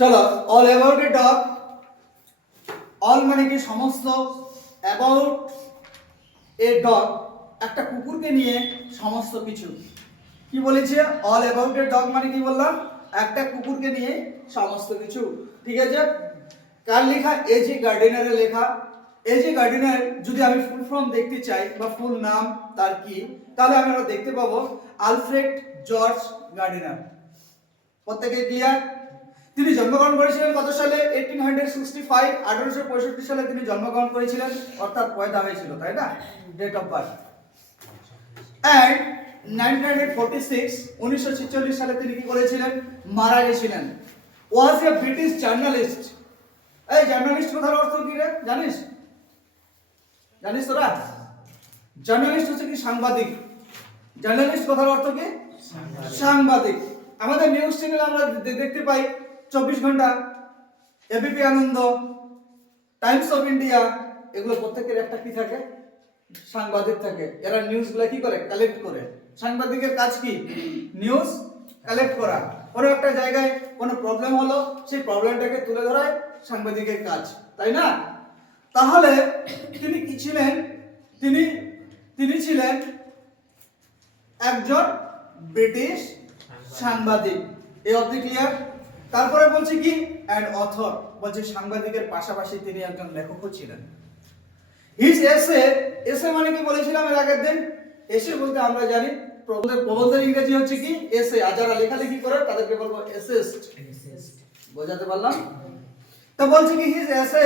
চলো all about a dog. All মানে কি সমস্ত, অ্যাবাউট এ ডগ একটা কুকুরকে নিয়ে সমস্ত কিছু। কি বলেছে? অল অ্যাবাউট এ ডগ মানে কি বললাম? একটা কুকুরকে নিয়ে সমস্ত কিছু। ঠিক আছে? কার লেখা? এজি গার্ডিনারের লেখা। এজি গার্ডিনার যদি আমি ফুল ফর্ম দেখতে চাই বা ফুল নাম তার কি, তাহলে আমরা দেখতে পাবো আলফ্রেড জর্জ গার্ডিনার। প্রত্যেকে ক্লিয়ার? তিনি জন্মগ্রহণ করেছিলেন কত সালে? 1865, 1865 সালে তিনি জন্মগ্রহণ করেছিলেন, অর্থাৎ পয়দা হয়েছিল, তাই না? Date of birth. এন্ড 1946, 1946 সালে তিনি কি করেছিলেন? মারা গেছিলেন। ওয়াজ এ ব্রিটিশ জার্নালিস্ট। এই জার্নালিস্ট কথার অর্থ কি রে? জানিস? জানিস তোরা? জার্নালিস্ট হচ্ছে কি? সাংবাদিক। জার্নালিস্ট কথার অর্থ কি? সাংবাদিক। আমাদের নিউজ চ্যানেল আমরা দেখতে পাই 24 ঘন্টা, ABP Ananda, Times of India, এগুলো প্রত্যেকের একটা কি থাকে? সাংবাদিক থাকে। এরা নিউজগুলো কি করে? কালেক্ট করে। সাংবাদিকের কাজ কি? নিউজ কালেক্ট করা। কোনো একটা জায়গায় কোনো প্রবলেম হলো, সেই প্রবলেমটাকে তুলে ধরাই সাংবাদিকের কাজ, তাই না? তাহলে তিনি কি ছিলেন? তিনি ছিলেন একজন ব্রিটিশ সাংবাদিক। এই অবধি ক্লিয়ার? তারপরে বলছে কি? অ্যান্ড অথর, বলছে সাংবাদিকের পাশাপাশি তিনি একজন লেখকও ছিলেন। হিজ এসে, এসে মানে কি বলেছিলাম এর আগের দিন? এসে বলতে আমরা জানি প্রবন্ধের ইংরেজি হচ্ছে কি? এসে। আর যারা লেখালেখি করে তাদেরকে বলবো এসেস্ট। বোঝাতে পারলাম? তো বলছে কি হিজ এসে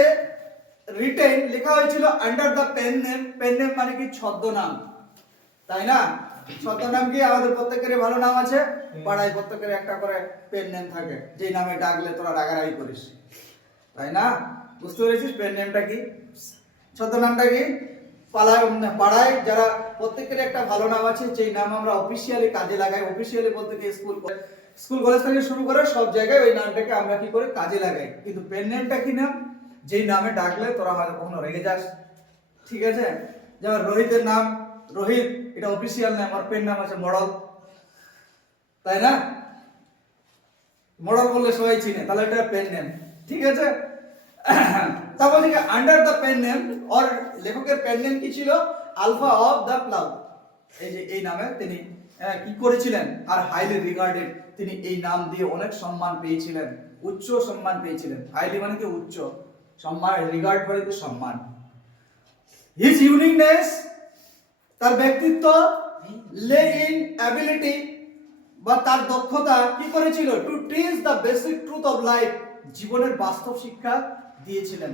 রিটেন, লেখা হয়েছিল under the pen name. Pen name মানে কি? ছদ্মনাম, তাই না? ছদ্মনাম কি? আমাদের প্রত্যেকেরই ভালো নাম আছে, পাড়ায় প্রত্যেকের একটা করে পেন নেম থাকে, যেই নামে ডাকলে তোরা রাগারাগি করিস, তাই না? বুঝতে পেরেছিস পেন নেমটা কি? ছদ্মনামটা কি? পাড়ায় যারা প্রত্যেকের একটা ভালো নাম আছে, যেই নাম আমরা অফিসিয়ালি কাজে লাগাই। অফিসিয়ালি বলতে কি? স্কুল কলেজ থেকে শুরু করে সব জায়গায় ওই নামটাকে আমরা কি করে কাজে লাগাই। কিন্তু পেন নেমটা কি নাম? যেই নামে ডাকলে তোরা হয়তো কখনো রেগে যাস। ঠিক আছে? যেমন রোহিতের নাম রোহিত, এটা অফিসিয়াল নাম, আর পেন নাম আছে মডল, তাই না? মডল বললে সবাই চিনে, তাহলে এটা পেন নেম। ঠিক আছে? তারপর থেকে আন্ডার দ্য পেন নেম, আর লেখকের পেন নেম কি ছিল? Alpha of the cloud. এই যে এই নামে তিনি কি করেছিলেন? আর হাইলি রিগার্ডেড, তিনি এই নাম দিয়ে অনেক সম্মান পেয়েছিলেন, উচ্চ সম্মান পেয়েছিলেন। হাইলি মানে কি? উচ্চ, সম্মান, রিগার্ড মানে কি? সম্মান। হিজ ইউনিকনেস, তার ব্যক্তিত্ব, লে ইন অ্যাবিলিটি, বা তার দক্ষতা কি করেছিল? To teach the basic truth of life, জীবনের বাস্তব শিক্ষা দিয়েছিলেন।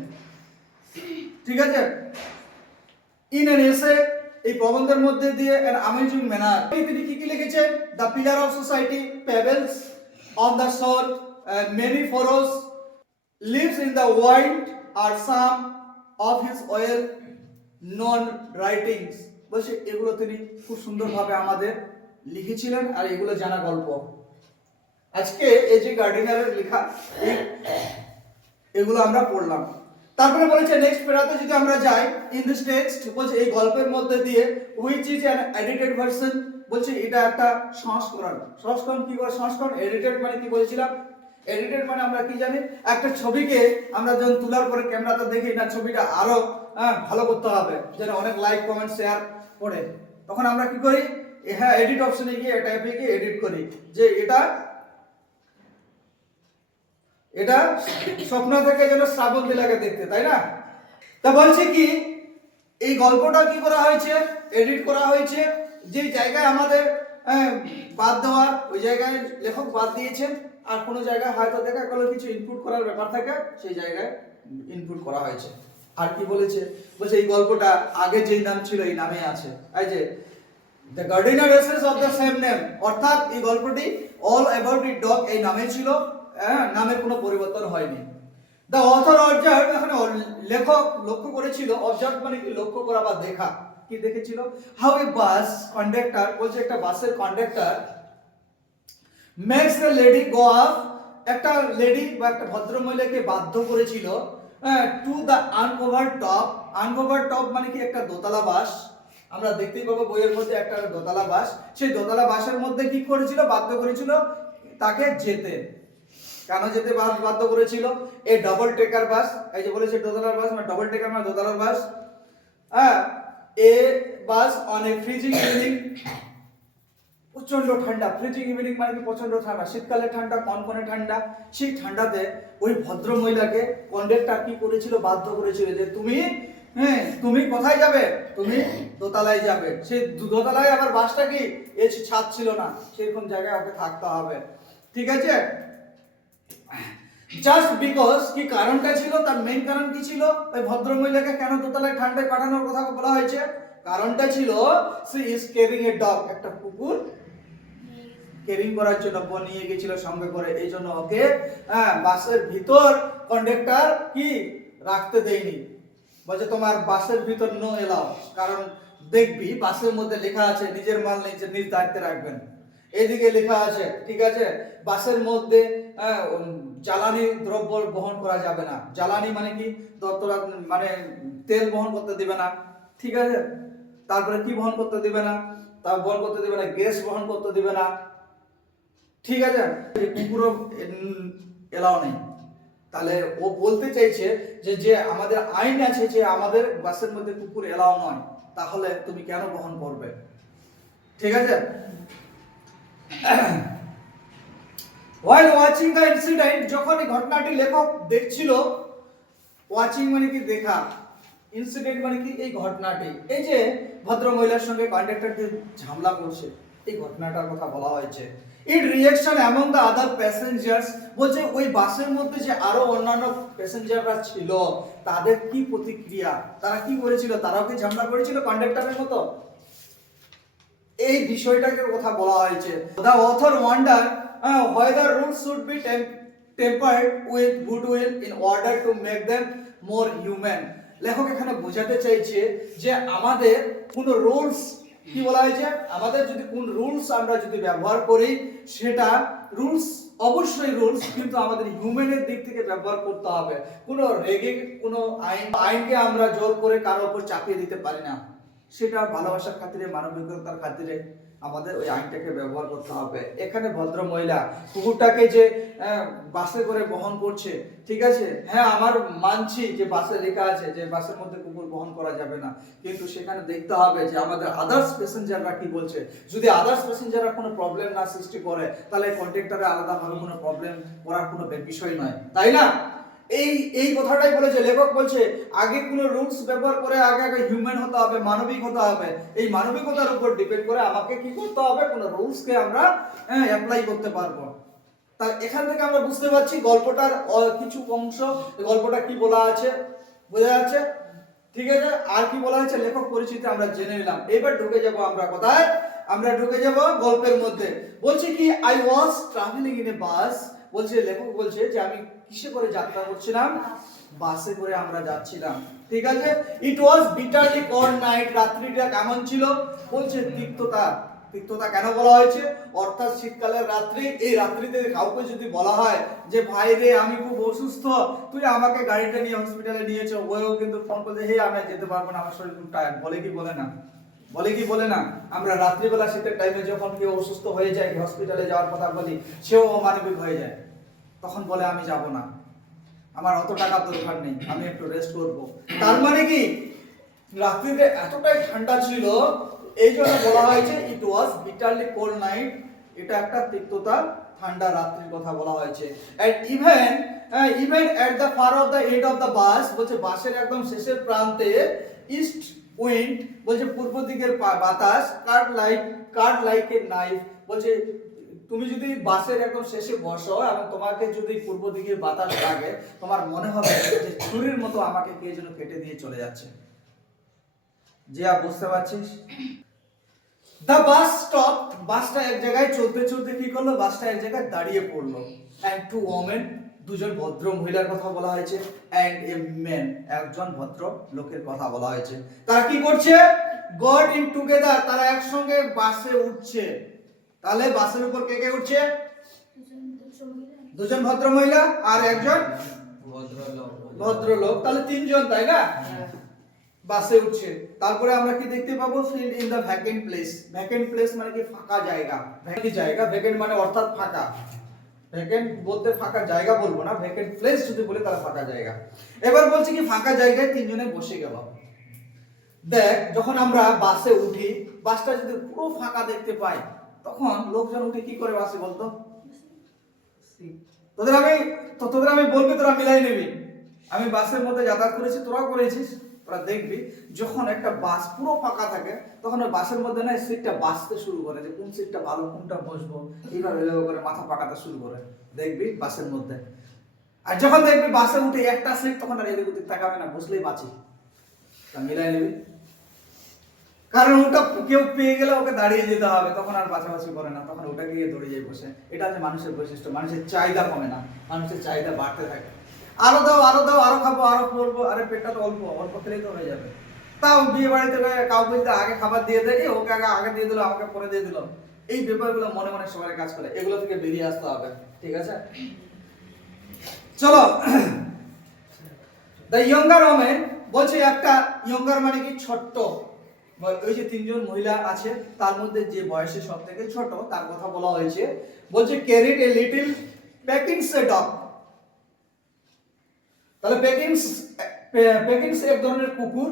ঠিক আছে? ইন এন এসে, এই প্রবন্ধের মধ্যে দিয়ে এন অ্যামেজিং ম্যানার, তিনি কি কি লিখেছেন? The pillar of society, pebbles on the shore, many furrows, lives in the wild, আর some of his well known writings. বলছে এগুলো তিনি খুব সুন্দরভাবে আমাদের লিখেছিলেন, আর এগুলো জানা গল্প। আজকে এই যে গার্ডিনারের লেখা, এগুলো আমরা পড়লাম। তারপরে বলেছে নেক্সট প্যারাতে যদি আমরা যাই, ইন দিস টেক্সট, বলছে এই গল্পের মধ্যে দিয়ে, which is an edited version, বলছে এটা একটা সংস্করণ। সংস্করণ কি করে? সংস্করণ, এডিটেড মানে কি বলেছিলাম? এডিটেড মানে আমরা কি জানি? একটা ছবিকে আমরা যখন তোলার পরে ক্যামেরাতে দেখি না, ছবিটা আরো ভালো করতে হবে, যেন অনেক লাইক কমেন্ট শেয়ার করে, তখন আমরা কি করি? হ্যাঁ, এডিট অপশনে গিয়ে এটা এপিকে এডিট করি, যে এটা স্বপ্ন থেকে যেন শ্রাবন্তী লাগে দেখতে, তাই না? তা বলছে কি এই গল্পটা কি করা হয়েছে? এডিট করা হয়েছে। যে জায়গায় আমাদের বাদ দেওয়ার, ওই জায়গায় লেখক বাদ দিয়েছেন, আর কোনো জায়গায় হয়তো দেখা গেল কিছু ইনপুট করার ব্যাপার থাকে, সেই জায়গায় ইনপুট করা হয়েছে। আর কি বলেছে? বলছে এই গল্পটা আগে যেই নাম ছিল এই নামে আছে। এই যে the Gardiner essays of the same name, অর্থাৎ এই গল্পটি অল অ্যাবাউট ইট ডগ এই নামে ছিল, নামের কোনো পরিবর্তন হয়নি। দ্য অথর অবজার্ভ, এখানে লেখক লক্ষ্য করেছিল, অবজার্ভ মানে কি? লক্ষ্য করা বা দেখা। কি দেখেছিল? হাউ এ বাস কন্ডাক্টর, বলছে একটা বাসের conductor makes the lady go up, একটা লেডি বা একটা ভদ্র মহিলাকে বাধ্য করেছিল to the uncover top. Uncover top মানে কি? একটা দোতলা বাস। আমরা দেখতেই পাবো বইয়ের মধ্যে একটা দোতলা বাস। সেই দোতলা বাসের মধ্যে কি করেছিল? বাধ্য করেছিল তাকে যেতে। কেন যেতে বাধ্য করেছিল? এই ডবল টেকার বাস, এই যে বলেছে দোতলার বাস মানে ডবল টেকার মানে দোতলার বাস, হ্যাঁ, a bus on a freezing evening, প্রচন্ড ঠান্ডা, ফ্রিজিং ইভিনিং মানে কি প্রচন্ড ঠান্ডা, শীতকালে ঠান্ডা, কনকনে ঠান্ডা, সেই ঠান্ডাতে ওই ভদ্র মহিলাকে কন্ডাক্টর কি করেছিল, বাধ্য করেছিল যে তুমি কোথায় যাবে, তুমি দোতলায় যাবে। সেই দোতলায় আবার বাসটা কি ছাদ ছিল না, সেরকম জায়গায় ওকে থাকতে হবে, ঠিক আছে। জাস্ট বিকজ কি কারণটা ছিল, তার মেইন কারণ কি ছিল, ওই ভদ্র মহিলাকে কেন দোতলায় ঠান্ডায় পাঠানোর কথা বলা হয়েছে, কারণটা ছিল she is carrying a dog, একটা কুকুর ক্যারিং করার জন্য নিয়ে গেছিল সঙ্গে করে, এই জন্য ওকে বাসের ভিতর কন্ডাক্টর কি রাখতে দেয়নি, বলছে তোমার বাসের ভিতর নো এলাও, কারণ দেখবি বাসের মধ্যে লেখা আছে নিজের মাল নিজ দায়িত্বে রাখবেন, এইদিকে লেখা আছে, ঠিক আছে, বাসের মধ্যে জ্বালানি দ্রব্য বহন করা যাবে না, জ্বালানি মানে কি মানে তেল বহন করতে দিবে না, ঠিক আছে, তারপরে কি বহন করতে দিবে না, তা বহন করতে দিবে না, গ্যাস বহন করতে দিবে না, ঠিক আছে, কুকুরও এলাও নেই। তাহলে ও বলতে চাইছে যে আমাদের আইন আছে যে আমাদের বাসের মধ্যে কুকুর এলাও নয়, তাহলে তুমি কেন বহন করবে, ঠিক আছে। while watching the incident, যখন এই ঘটনাটি লেখক দেখছিল, ওয়াচিং মানে কি দেখা, ইনসিডেন্ট মানে কি এই ঘটনাটি, এই যে ভদ্র মহিলার সঙ্গে কন্ডাক্টর ঝামেলা করছে, এই ঘটনাটার কথা বলা হয়েছে। Its reaction among the other passengers, বলছে ওই বাসের মধ্যে যে আরো অন্যান্য প্যাসেঞ্জাররা ছিল তাদের কি প্রতিক্রিয়া, তারা কি করেছিল, তারাও কি ঝামেলা করেছিল কন্ডাক্টরের মতো, এই বিষয়টাকে কথা বলা হয়েছে। The author wonder whether rules should be tempered with goodwill in order to make them more human, লেখক এখানে বোঝাতে চাইছে যে আমাদের কোন রুলস, কি বলা হয়েছে, আমাদের যদি কোন রুলস আমরা যদি ব্যবহার করি, সেটা রুলস অবশ্যই রুলস, কিন্তু আমাদের হিউম্যানের দিক থেকে ব্যবহার করতে হবে, কোনো রেগে কোনো আইনকে আমরা জোর করে কারোর উপর চাপিয়ে দিতে পারি না, সেটা ভালোবাসার খাতিরে, মানবিকতার খাতিরে আমাদের ওই আইনটাকে ব্যবহার করতে হবে। এখানে ভদ্র মহিলা কুকুরটাকে যে বাসে করে বহন করছে, ঠিক আছে, হ্যাঁ আমার মানছি যে বাসে লেখা আছে যে বাসের মধ্যে কুকুর বহন করা যাবে না, কিন্তু সেখানে দেখতে হবে যে আমাদের আদার্স প্যাসেঞ্জাররা কি বলছে, যদি আদার্স প্যাসেঞ্জাররা কোনো প্রবলেম না সৃষ্টি করে, তাহলে কন্ডাক্টরে আলাদাভাবে কোনো প্রবলেম করার কোনো বিষয় নয়, তাই না। এই কথাটাই বলেছে লেখক, বলছে আগে কোনো রুলস ব্যবহার করে আগে হিউম্যান হতে হবে, মানবিক হতে হবে, এই মানবিকতার উপর ডিপেন্ড করে আমাকে কি করতে হবে, কোনো রুলসকে আমরা অ্যাপ্লাই করতে পারবো। তা এখান থেকে আমরা বুঝতে পারছি গল্পটার কিছু অংশ, গল্পটা কি বলা আছে বোঝা যাচ্ছে, ঠিক আছে, আর কি বলা হয়েছে লেখক পরিচিতি আমরা জেনে নিলাম। এবার ঢুকে যাব আমরা কোথায়, আমরা ঢুকে যাব গল্পের মধ্যে। বলছে কি I was travelling in a bus, বলছে লেখক বলছে যে আমি কিসে করে যাত্রা করছিলাম, বাসে করে আমরা যাচ্ছিলাম, ঠিক আছে। ইট ওয়াজ বিটারলি কোল্ড নাইট, রাত্রিটা কেমন ছিল, বলছে তিক্ততা, তিক্ততা কেন বলা হয়েছে, অর্থাৎ শীতকালের রাত্রি, এই রাত্রিতে কাউকে যদি বলা হয় যে ভাই রে আমি খুব অসুস্থ, তুই আমাকে গাড়িটা নিয়ে হসপিটালে নিয়ে চল, ওও কিন্তু ফোন করলে হে আমি যেতে পারবো না, আমার শরীর খুব টায়ার্ড, বলে কি বলে না, বলে কি বলে না। আমরা রাত্রিবেলা শীতের টাইমে যখন কেউ অসুস্থ হয়ে যায়, হসপিটালে যাওয়ার কথা বলি, সেও অমানবিক হয়ে যায়, তখন বলে আমি যাব না, আমার অত টাকার দরকার নেই, আমি একটু রেস্ট করব। তার মানে কি রাত্রিতে এতটাই ঠান্ডা ছিল, এই জন্য বলা হয়েছে it was bitterly cold night, এটা একটা তিক্ততা ঠান্ডা রাত্রির কথা বলা হয়েছে। And even at the far of the end of the bus, বলছে বাসের একদম শেষের প্রান্তে, ইস্ট উইন্ড, বলছে পূর্ব দিকের বাতাস, কাট লাইক এ নাইফ, বলছে তুমি যদি বাসের একদম শেষে বসো এবং তোমাকে যদি পূর্ব দিকের বাতাস লাগে, তোমার মনে হবে যে ছুরির মতো আমাকে কে যেন কেটে দিয়ে চলে যাচ্ছে। যে বুঝতে পারছিস? দ্য বাস স্টপ, বাসটা এক জায়গায় চলতে চলতে কি করলো, বাসটা এক জায়গায় দাঁড়িয়ে পড়লো। এন্ড টু ওমেন, দুজন ভদ্র মহিলার কথা বলা হয়েছে, এন্ড এ ম্যান, একজন ভদ্র লোকের কথা বলা হয়েছে। তারা কি করছে, গট ইন টুগেদার, তারা একসঙ্গে বাসে উঠছে। তাহলে বাসের উপর কে কে উঠছে, দুজন ভদ্র মহিলা আর একজন ভদ্রলোক, তাহলে তিনজন, তাই না, বাসে উঠছে। তারপরে আমরা কি দেখতে পাবো, filled in the vacant place, vacant place মানে কি ফাঁকা জায়গা, ভ্যাকেন্ট জায়গা, ভ্যাকেন্ট মানে অর্থাৎ ফাঁকা, ভ্যাকেন্ট বলতে ফাঁকা জায়গা বলবো না, ভ্যাকেন্ট প্লেস যদি বলে তাহলে ফাঁকা জায়গা। এবার বলছি কি ফাঁকা জায়গায় তিনজনে বসে গেল। দেখ যখন আমরা বাসে উঠি, বাসটা যদি পুরো ফাঁকা দেখতে পাই, তখন লোকজন উঠে কি করে বাসে বলতো? তোদের আমি বলবি, তোরা মিলাই নিবি। আমি বাসের মধ্যে যাতায়াত করেছি, তোরা করেছিস, তোরা দেখবি যখন একটা বাস পুরো ফাঁকা থাকে তখন ওই বাসের মধ্যে না সিটটা বাসতে শুরু করে, যে কোন সিটটা ভালো, কোনটা বসবো, এইভাবে করে মাথা পাকাতে শুরু করে, দেখবি বাসের মধ্যে। আর যখন দেখবি বাসে উঠে একটা সিট, তখন আর এদিক ওদিক তাকাবে না, বসলেই বাঁচি। তা মিলাই নিবি, কারণ ওটা কেউ পেয়ে গেলে ওকে দাঁড়িয়ে যেতে হবে, তখন আর বাছাবাছি করে না, তখন ওটা গিয়ে দৌড়ে যায় বসে। এটা হচ্ছে মানুষের বৈশিষ্ট্য। মানুষের চাহিদা কমে না, মানুষের চাহিদা বাড়তে থাকে। আরো দাও, আরো দাও, আরো খাবো, আরো করবো, আরে পেটটা তো অল্প অল্প খেলেই তো হয়ে যাবে। তাও বিয়ে বাড়িতে কাউকে যদি আগে খাবার দিয়ে দেয়, ওকে আগে দিয়ে দিল, আমাকে পরে দিয়ে দিল, এই ব্যাপারগুলো মনে মনে সবাই কাজ করে, এগুলো থেকে বেরিয়ে আসতে হবে। ঠিক আছে, চলো। দ্য ইয়ঙ্গার ওমেন বলছে, একটা ইয়ঙ্গার মানে কি ছোট্ট, ওই যে তিনজন মহিলা আছে তার মধ্যে যে বয়সে সব থেকে ছোট তার কথা বলা হয়েছে। বলছে ক্যারিড এ লিটল পেকিংস ডগ। তাহলে পেকিংস এক ধরনের কুকুর,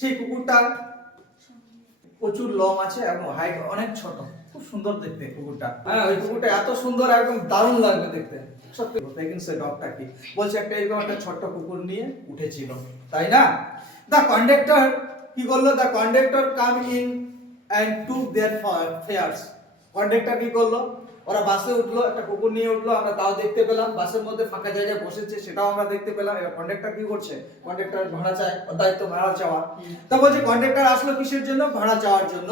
সেই কুকুরটার প্রচুর লং আছে এবং হাইট অনেক ছোট, খুব সুন্দর দেখতে কুকুরটা। হ্যাঁ, ওই কুকুরটা এত সুন্দর, একদম দারুণ লাগবে দেখতে। সত্যি পেকিংস ডগটা কি বলছে, একটা এরকম একটা ছোট্ট কুকুর নিয়ে উঠেছিল, তাই না? দ্য কন্ডাক্টর কি করলো? The conductor come in and took their fares. Conductor কি করলো? ওরা বাসে উঠলো, একটা কুকুর নিয়ে উঠলো, আমরা তাও দেখতে পেলাম, বাসের মধ্যে ফাঁকা জায়গায় বসেছে সেটাও আমরা দেখতে পেলাম। এবার কন্ডাক্টর কি করছে? কন্ডাক্টর ভাড়া চায়, ওর দায়িত্ব ভাড়া চাওয়া। তা বলছে কন্ডাক্টর আসলো কিসের জন্য? ভাড়া চাওয়ার জন্য।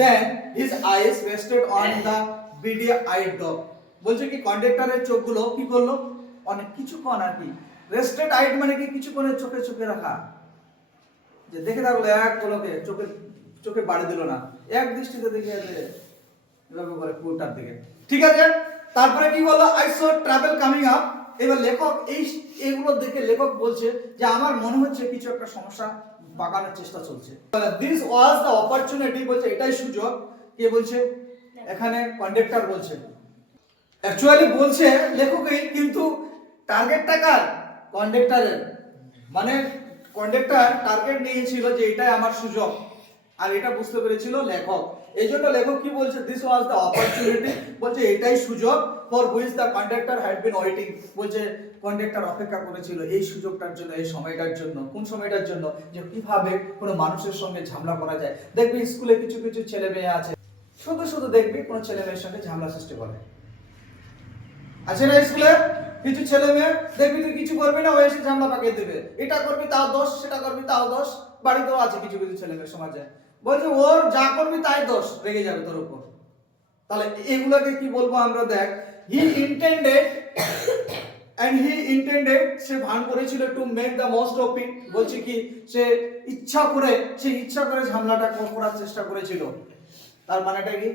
Then his eyes rested on the beady eyed dog. বলছে কি কন্ডাক্টরের চোখগুলো কি করলো? অনেক কিছুক্ষণ আর কি, রেস্টেড আইড মানে কি কিছুক্ষণের চোখে চোখে রাখা, যে দেখে থাকলো এক পলকে, চোখে বাড়ি দিল না, এক দৃষ্টিতে দেখে এভাবে করে কুকুরটার দিকে। ঠিক আছে, তারপরে কি বললো? I so travel coming up. এবার লেখক এইগুলো দেখে লেখক বলছে যে আমার মনে হচ্ছে কিছু একটা সমস্যা বাগানোর চেষ্টা চলছে। দিস ওয়াজ দ্য অপরচুনিটি, বলছে এটাই সুযোগ। কে বলছে? এখানে কন্ডাক্টর বলছে, অ্যাকচুয়ালি বলছে লেখকই, কিন্তু টার্গেটটা কার? কন্ডাক্টরের। মানে কন্ডাক্টর টার্গেট নিয়েছিল যে এটাই আমার সুযোগ, আর এটা বুঝতে পেরেছিল লেখক। এই জন্য লেখক কি বলছে? দিস ওয়াজ দ্য অপরচুনিটি, বলছে এটাই সুযোগ, for which the conductor had been waiting. বলছে কন্ডাক্টর অপেক্ষা করেছিল এই সুযোগটার জন্য, এই সময়টার জন্য। কোন সময়টার জন্য? যে কিভাবে কোনো মানুষের সঙ্গে ঝামেলা করা যায়। দেখবি স্কুলে কিছু কিছু ছেলে মেয়ে আছে, শুধু দেখবি কোনো ছেলে মেয়ের সঙ্গে ঝামেলা সৃষ্টি করে, আছে না? স্কুলে কিছু ছেলে মেয়ে দেখবি তুই কিছু করবি না, ও এসে ঝামেলা পাকিয়ে দেবে, এটা করবি তাও দোষ, সেটা করবি তাও দোষ। বাড়িতেও আছে কিছু কিছু ছেলে মেয়ে সমাজে, বলছে ওর যা করবি তাই দোষ, রেগে যাবে তোর উপর। তাহলে এগুলোকে কি বলবো আমরা? দেখ, হি ইন্টেন্ডেড, সে ভান করেছিল to make the most of it. বলছে কি সে ইচ্ছা করে ঝামেলাটা করার চেষ্টা করেছিল। তার মানেটা কি?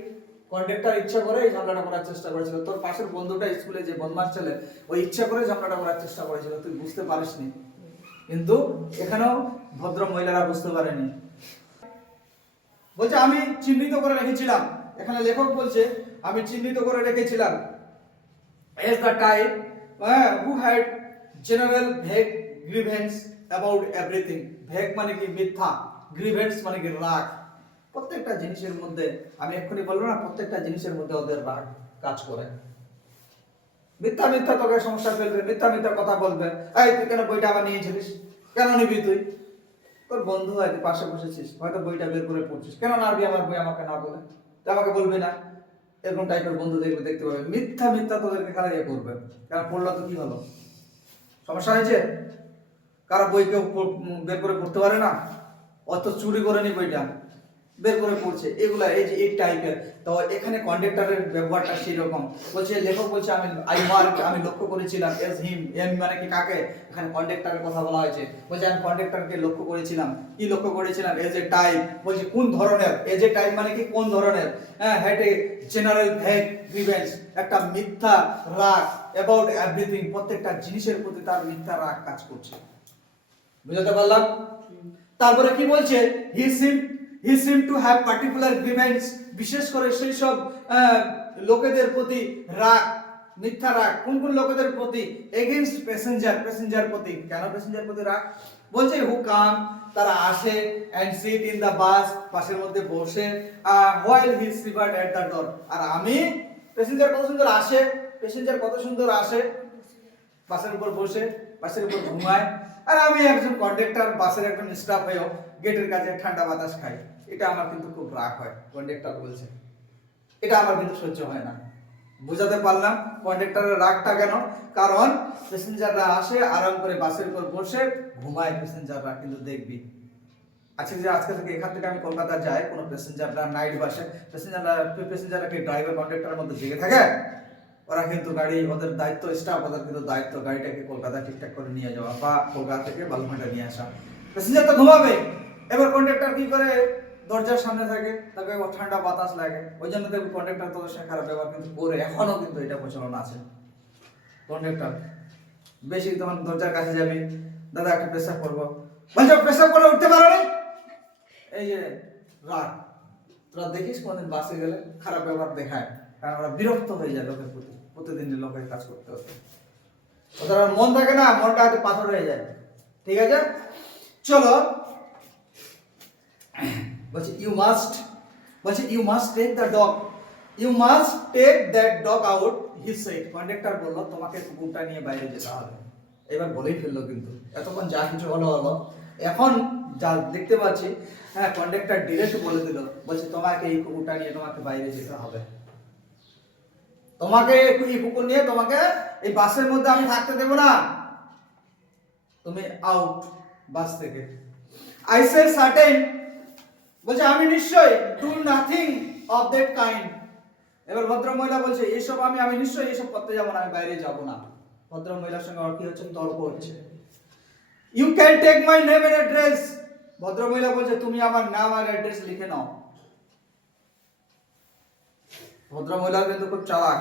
কন্ডাক্টর ইচ্ছা করে এই ঝামেলাটা করার চেষ্টা করেছিল। তোর পাশের বন্ধুটা স্কুলে যে বদমাশ ছেলে, ওই ইচ্ছা করে ঝামেলাটা করার চেষ্টা করেছিল, তুই বুঝতে পারিসনি। কিন্তু এখানেও ভদ্র মহিলারা বুঝতে পারেনি। বলছে আমি চিহ্নিত করে রেখেছিলাম, এখানে লেখক বলছে আমি চিহ্নিত করে রেখেছিলাম, as the type who had general vague grievance about everything. vague মানে কি? মিথ্যা। grievance মানে কি? রাগ। প্রত্যেকটা জিনিসের মধ্যে, আমি এক্ষুনি বলবো না, প্রত্যেকটা জিনিসের মধ্যে ওদের রাগ কাজ করে। মিথ্যা তোকে সমস্যা ফেলবে, মিথ্যা কথা বলবে। এই তুই কেন বইটা আবার নিয়েছিলিস? কেন নিবি তুই? তোর বন্ধু হয়, তুই পাশে বসেছিস, হয়তো বইটা বের করে পড়ছিস, কেন নাড়বি আমার বই আমাকে না বলে? তুই আমাকে বলবি না? এরকম টাইপের বন্ধু দেখতে পাবে, মিথ্যা তোদেরকে খারাপ করবে। কারণ পড়লো তো কি হলো? সমস্যা হয়েছে? কারো বই কেউ বের করে পড়তে পারে না? অত চুরি করে নি বইটা, বের করে পড়ছে, এগুলা এই যে এই টাইপের। তো এখানে কন্ডাক্টরের ব্যবহারটা সেই রকম। বলছে লেখক বলছে আমি লক্ষ্য করেছিলাম, এজ হিম, এম মানে কি? কাকে? এখানে কন্ডাক্টরের কথা বলা হয়েছে। বলছে আমি কন্ডাক্টরকে লক্ষ্য করেছিলাম। কি লক্ষ্য করেছিলাম? As a type. বলছে কোন ধরনের? এজ এ টাইপ মানে কি? কোন ধরনের? হ্যাঁ, হ্যাড এ জেনারেল ভ্যাগ গ্রিভেন্স, একটা মিথ্যা রাগ অ্যাবাউট এভরিথিং, প্রত্যেকটা জিনিসের প্রতি তার মিথ্যা রাগ কাজ করছে। বুঝতে পারলাম? তারপরে কি বলছে? he seemed to have particular grievance, বিশেষ করে সেই সব লোকেদের প্রতি রাগ, মিথ্যা রাগ কোন কোন লোকেদের প্রতি? এগেইনস্ট প্যাসেঞ্জার, প্যাসেঞ্জার প্রতি। কেন প্যাসেঞ্জার প্রতি রাগ? বলছে হু কাম, তারা আসে, এন্ড সিট ইন দা বাস, বাসের মধ্যে বসে, হোয়াইল হি সিভার্ড এট দা ডোর। আর আমি, প্যাসেঞ্জার কত সুন্দর আসে, প্যাসেঞ্জার কত সুন্দর আসে, বাসের উপর বসে, বাসের উপর ঘুমায়, আর আমি একজন কন্ডাক্টর, বাসের একজন স্টাফ হয়েও গেটের কাছে ঠান্ডা বাতাস খাই। এটা আমার কিন্তু খুব রাগ হয়, কন্ডাক্টর বলছে। এটা আমার কিন্তু সহ্য হয় না। বুঝাতে পারলাম কন্ডাক্টরের রাগটা কেন? কারণ প্যাসেঞ্জাররা আসে, আরাম করে বাসের উপর বসে ঘুমায় প্যাসেঞ্জাররা, কিন্তু দেখবি আজকে যে আজকে থেকে এখান থেকে আমি কলকাতা যাই, কোনো প্যাসেঞ্জাররা নাইট বাসে, প্যাসেঞ্জাররা কি ড্রাইভার কন্ডাক্টরের মধ্যে জেগে থাকে? ওরা কিন্তু গাড়ি, ওদের দায়িত্ব, স্টাফ ওদের কিন্তু দায়িত্ব গাড়িটাকে কলকাতা ঠিকঠাক করে নিয়ে যাওয়া বা কলকাতা থেকে বালুঘাটে নিয়ে আসা। প্যাসেঞ্জার তো ঘুমাবে, এবার কন্ডাক্টর কি করে? দরজার সামনে থাকে, তাকে ঠান্ডা বাতাস লাগে, ওই জন্য দেখবো কন্ডাক্টর তোদের সাথে খারাপ ব্যবহার কিন্তু করে, এখনো কিন্তু এটা প্রচলন আছে। কন্ডাক্টর বেশি তখন দরজার কাছে যাবি, দাদা একটা পেশাব করবো, বলছো পেশাব করে উঠতে পারো না, এই যে রাগ। তোরা দেখিস কোনদিন বাসে গেলে খারাপ ব্যবহার দেখায়, কারণ ওরা বিরক্ত হয়ে যায় লোকের প্রতি, প্রতিদিন লোকের কাজ করতে হতে, ওদের আর মন থাকে না, মনটা হয়তো পাথর হয়ে যায়। ঠিক আছে, চলো। বলছে you must take the dog, you must take that dog out, he said. Conductor বললো তোমাকে কুকুরটা নিয়ে বাইরে যেতে হবে। এবার বলেই ফেললো, কিন্তু এতক্ষণ যা কিছু হলো, এখন যা দেখতে পাচ্ছি, হ্যাঁ কন্ডাক্টর ডিরেক্ট বলে দিল, বলছে তোমাকে এই কুকুরটা নিয়ে তোমাকে বাইরে যেতে হবে, তোমাকে এই কুকুর নিয়ে তোমাকে এই বাসের মধ্যে আমি থাকতে দেব না, তুমি আউট বাস থেকে। আই সে সার্টেন, বলছে আমি নিশ্চয়ই, do nothing of that kind. এবার ভদ্র মহিলা বলছে এসব আমি নিশ্চয়ই এসব করতে যাব না, আমি বাইরে যাব না। ভদ্র মহিলার সঙ্গে আর কি হচ্ছে? তর্ক হচ্ছে। You can take my name and address, ভদ্র মহিলা বলছে তুমি আমার নাম আর অ্যাড্রেস লিখে নাও। ভদ্র মহিলা কিন্তু খুব চালাক,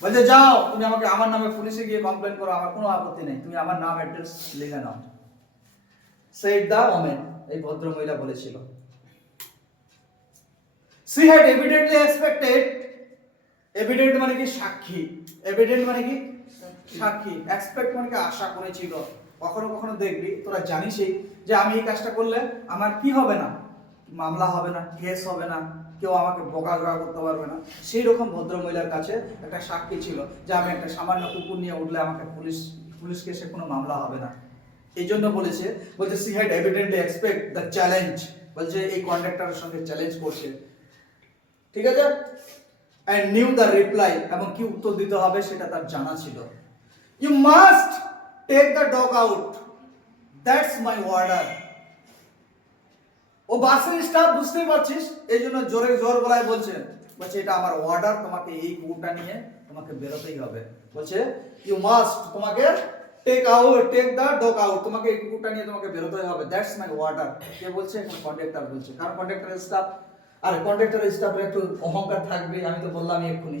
বলছে যাও তুমি আমাকে আমার নামে পুলিশে গিয়ে কমপ্লেন করো, আমার কোনো আপত্তি নেই, তুমি আমার নাম অ্যাড্রেস লিখে নাও। সেড দা ওমেন, এই ভদ্র মহিলা বলেছিল। she had evidently expected, evident মানে কি? সাক্ষী। এভিডেন্ট মানে কি? সাক্ষী। এক্সপেক্ট মানে কি? আশা করেছিল। কখনো কখনো দেখবি, তোরা জানিসই যে আমি এই কাজটা করলে আমার কি হবে না, মামলা হবে না, কেস হবে না, কেউ আমাকে বকাঝকা করতে পারবে না। সেই রকম ভদ্র মহিলার কাছে একটা সাক্ষী ছিল যে আমি একটা সামান্য কুকুর নিয়ে উঠলে আমাকে পুলিশ কেসে কোনো মামলা হবে না। এই জন্য বলছে she had evidently expect the challenge, বলছে এই কন্ডাক্টরের সঙ্গে চ্যালেঞ্জ করছে। ঠিক আছে, and knew the reply, এবং কি উত্তর দিতে হবে সেটা তার জানা ছিল। You must take the dog out, that's my order। ও বাসের স্টাফ, বুঝতেই পারছিস, এই জন্য জোর গলায় বলছে এটা আমার অর্ডার, তোমাকে এই কুকুরটা নিয়ে তোমাকে বেরোতেই হবে। বলছে ইউ মাস্ট, তোমাকে টেক দ্য ডগ আউট, তোমাকে এই কুকুরটা নিয়ে তোমাকে বেরোতেই হবে, দ্যাটস মাই অর্ডার। কে বলছে? এখন কন্ডাক্টর বলছে, কারণ কন্ডাক্টরের স্টাফ, আর কন্ডাক্টরের স্টাফের একটু অহংকার থাকবে, আমি তো বললামই এক্ষুনি।